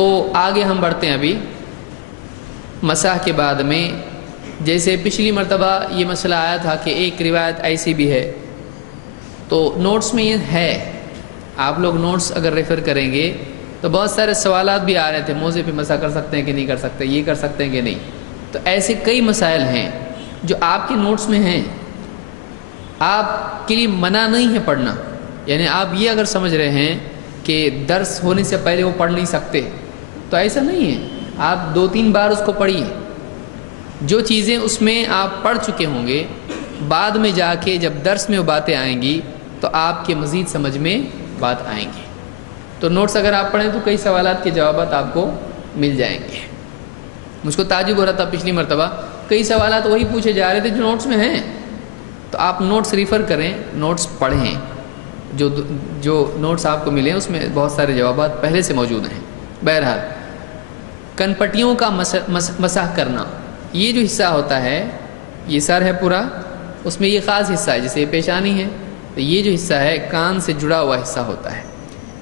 تو آگے ہم بڑھتے ہیں ابھی مسح کے بعد میں. جیسے پچھلی مرتبہ یہ مسئلہ آیا تھا کہ ایک روایت ایسی بھی ہے، تو نوٹس میں یہ ہے، آپ لوگ نوٹس اگر ریفر کریں گے تو بہت سارے سوالات بھی آ رہے تھے، موزے پہ مسح کر سکتے ہیں کہ نہیں کر سکتے، یہ کر سکتے ہیں کہ نہیں. تو ایسے کئی مسائل ہیں جو آپ کے نوٹس میں ہیں، آپ کے لیے منع نہیں ہے پڑھنا. یعنی آپ یہ اگر سمجھ رہے ہیں کہ درس ہونے سے پہلے وہ پڑھ نہیں سکتے، تو ایسا نہیں ہے. آپ 2-3 بار اس کو پڑھیے. جو چیزیں اس میں آپ پڑھ چکے ہوں گے، بعد میں جا کے جب درس میں وہ باتیں آئیں گی تو آپ کے مزید سمجھ میں بات آئیں گی. تو نوٹس اگر آپ پڑھیں تو کئی سوالات کے جوابات آپ کو مل جائیں گے. مجھ کو تعجب ہو رہا تھا پچھلی مرتبہ، کئی سوالات وہی پوچھے جا رہے تھے جو نوٹس میں ہیں. تو آپ نوٹس ریفر کریں، نوٹس پڑھیں. جو نوٹس آپ کو ملیں اس میں بہت سارے جوابات پہلے سے موجود ہیں. بہرحال کن پٹیوں کا مسح کرنا، یہ جو حصہ ہوتا ہے، یہ سر ہے پورا، اس میں یہ خاص حصہ ہے جیسے پیشانی ہے، تو یہ جو حصہ ہے کان سے جڑا ہوا حصہ ہوتا ہے.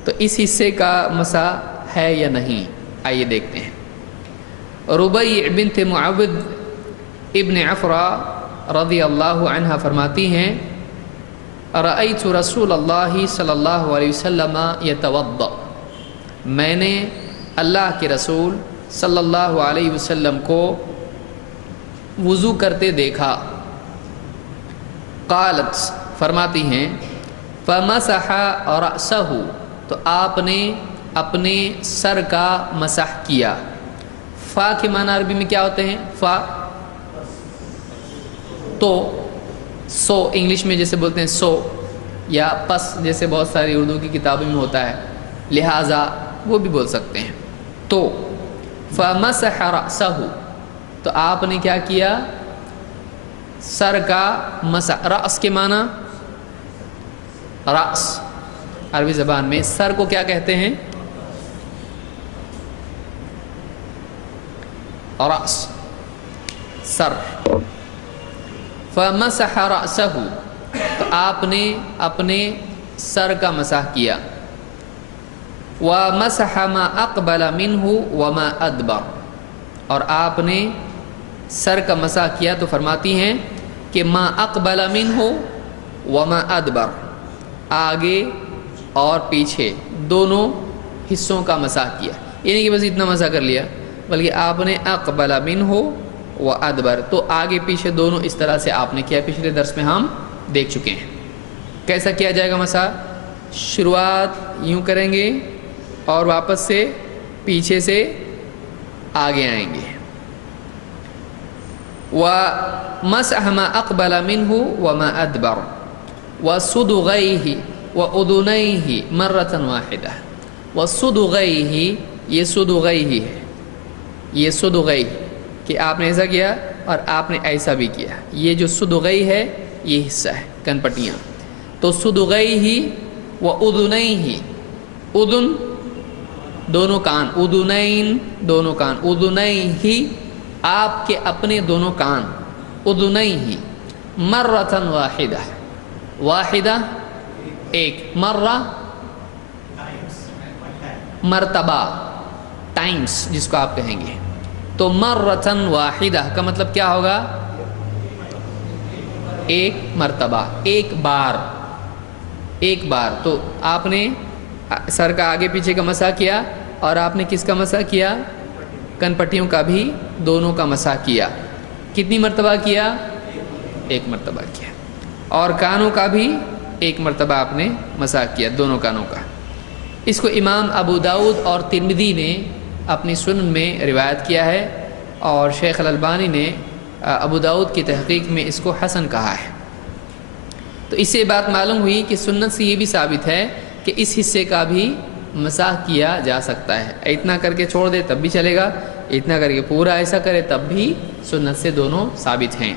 تو اس حصے کا مسح ہے یا نہیں، آئیے دیکھتے ہیں. ربیع بنت معوذ ابن عفرا رضی اللہ عنہ فرماتی ہیں، رأیت رسول اللہ صلی اللہ علیہ وسلم یتوضأ، میں نے اللہ کے رسول صلی اللہ علیہ وسلم کو وضو کرتے دیکھا. قالت، فرماتی ہیں، فمسح رأسہ، تو آپ نے اپنے سر کا مسح کیا. فا کے معنی عربی میں کیا ہوتے ہیں؟ فا تو، سو انگلش میں جیسے بولتے ہیں سو، یا پس جیسے بہت ساری اردو کی کتابوں میں ہوتا ہے، لہٰذا وہ بھی بول سکتے ہیں. تو فمسح رأسہ، تو آپ نے کیا کیا؟ سر کا مسح. رأس کے معنی، رأس عربی زبان میں سر کو کیا کہتے ہیں؟ رأس، سر. فمسح رأسہ، تو آپ نے اپنے سر کا مسح کیا. ومسح ما اقبل منہ وما ادبر، اور آپ نے سر کا مسح کیا تو فرماتی ہیں کہ ما اقبل منہ وما ادبر، آگے اور پیچھے دونوں حصوں کا مسح کیا. یعنی کہ بس اتنا مسح کر لیا، بلکہ آپ نے اقبل منہ و ادبر، تو آگے پیچھے دونوں اس طرح سے آپ نے کیا. پچھلے درس میں ہم دیکھ چکے ہیں کیسا کیا جائے گا مسح. شروعات یوں کریں گے اور واپس سے پیچھے سے آگے آئیں گے. وَمَسَحَ مَا أَقْبَلَ مِنْهُ وَمَا أَدْبَرَ وَصُدُغَيْهِ وَأُذُنَيْهِ مَرَّةً وَاحِدَةً. وَصُدُغَيْهِ، یہ صدغیہ ہے، یہ صدغیہ کہ آپ نے ایسا کیا اور آپ نے ایسا بھی کیا. یہ جو صدغیہ ہے یہ حصہ ہے کن پٹیاں. تو صدغیہ وَأُذُنَيْهِ، اذن دونوں کان، اذنین دونوں کان، اذنیہ آپ کے اپنے دونوں کان، اذنیہ. مرۃ واحدہ، واحدہ ایک، مرہ مرتبہ، ٹائمز جس کو آپ کہیں گے. تو مرۃ واحدہ کا مطلب کیا ہوگا؟ ایک مرتبہ، ایک بار، ایک بار. تو آپ نے سر کا آگے پیچھے کا مسح کیا، اور آپ نے کس کا مسح کیا؟ کن پٹیوں کا بھی دونوں کا مسح کیا. کتنی مرتبہ کیا؟ ایک مرتبہ کیا. اور کانوں کا بھی ایک مرتبہ آپ نے مسح کیا، دونوں کانوں کا. اس کو امام ابو داؤد اور ترمذی نے اپنی سنن میں روایت کیا ہے، اور شیخ الالبانی نے ابو داؤد کی تحقیق میں اس کو حسن کہا ہے. تو اس سے بات معلوم ہوئی کہ سنت سے یہ بھی ثابت ہے کہ اس حصے کا بھی مسح کیا جا سکتا ہے. اتنا کر کے چھوڑ دے تب بھی چلے گا، اتنا کر کے پورا ایسا کرے تب بھی سنت سے دونوں ثابت ہیں.